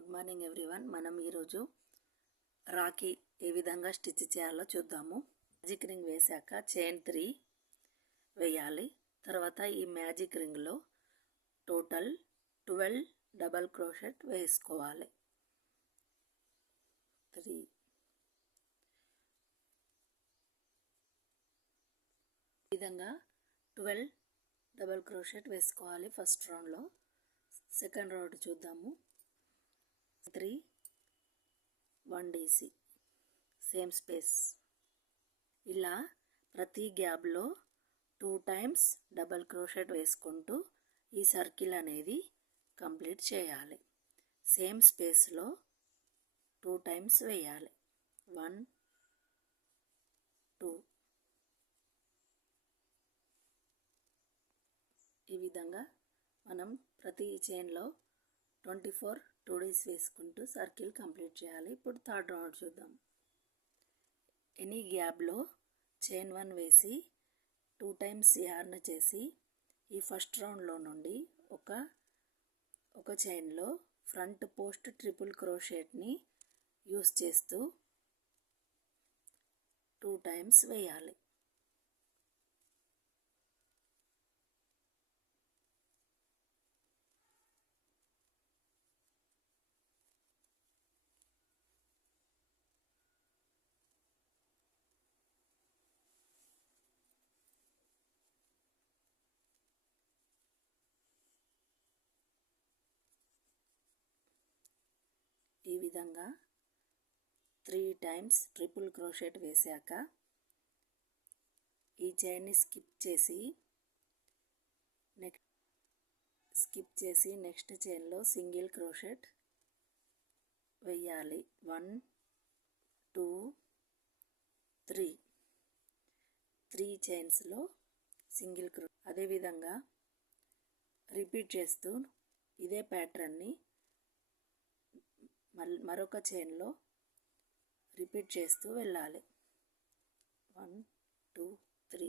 Good morning everyone. మనం ఈరోజు రాఖీ ఏ విధంగా స్టిచ్ చేయాలో చూద్దాము. మ్యాజిక్ రింగ్ వేశాక చైన్ 3 వేయాలి. తర్వాత ఈ మ్యాజిక్ రింగ్లో టోటల్ 12 డబల్ క్రోషెట్ వేసుకోవాలి. 3 ఈ విధంగా 12 డబల్ క్రోషెట్ వేసుకోవాలి ఫస్ట్ రౌండ్లో. సెకండ్ రౌండ్ చూద్దాము. 3 1 DC సేమ్ స్పేస్. ఇలా ప్రతి గ్యాప్లో 2 టైమ్స్ డబల్ క్రోషెట్ వేసుకుంటూ ఈ సర్కిల్ అనేది కంప్లీట్ చేయాలి. సేమ్ స్పేస్లో 2 టైమ్స్ వేయాలి. 1 2 ఈ విధంగా మనం ప్రతి చైన్లో 24 2Ds వేసుకుంటూ సర్కిల్ కంప్లీట్ చేయాలి. ఇప్పుడు థర్డ్ రౌండ్ చూద్దాం. ఎనీ గ్యాప్లో చైన్ 1 వేసి 2 టైమ్స్ యార్న్ చేసి ఈ ఫస్ట్ రౌండ్లో నుండి ఒక చైన్లో ఫ్రంట్ పోస్ట్ ట్రిపుల్ క్రోషెట్ని యూస్ చేస్తూ 2 టైమ్స్ వేయాలి. ఈ విధంగా 3 టైమ్స్ ట్రిపుల్ క్రోషెట్ వేశాక ఈ చైన్ని స్కిప్ చేసి నెక్స్ట్ చైన్లో సింగిల్ క్రోషెట్ వేయాలి. 1 2 3 చైన్స్లో సింగిల్ క్రోషెట్. అదేవిధంగా రిపీట్ చేస్తూ ఇదే ప్యాటర్న్ని మరొక చైన్లో రిపీట్ చేస్తూ వెళ్ళాలి. 1 2 3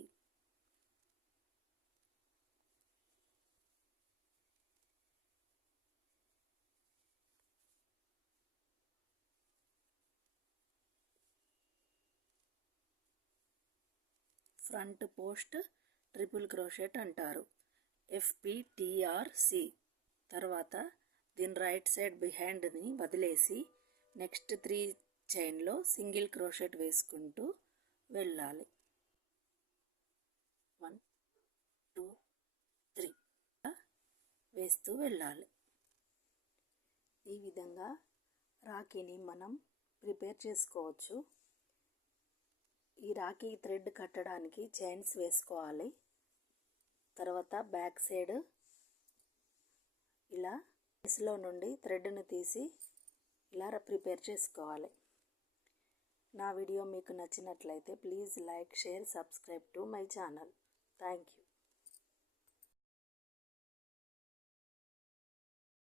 ఫ్రంట్ పోస్ట్ ట్రిపుల్ క్రోషెట్ అంటారు, FPTRC. తర్వాత దీని రైట్ సైడ్ బిహైండ్ని వదిలేసి నెక్స్ట్ 3 చైన్లో సింగిల్ క్రోషెట్ వేసుకుంటూ వెళ్ళాలి. 1 2 3 వేస్తూ వెళ్ళాలి. ఈ విధంగా రాఖీని మనం ప్రిపేర్ చేసుకోవచ్చు. ఈ రాఖీ థ్రెడ్ కట్టడానికి చైన్స్ వేసుకోవాలి. తర్వాత బ్యాక్ సైడ్ ఇలా లో నుండి థ్రెడ్ను తీసి ఇలా ప్రిపేర్ చేసుకోవాలి. నా వీడియో మీకు నచ్చినట్లయితే please like, share, subscribe to my channel. Thank you.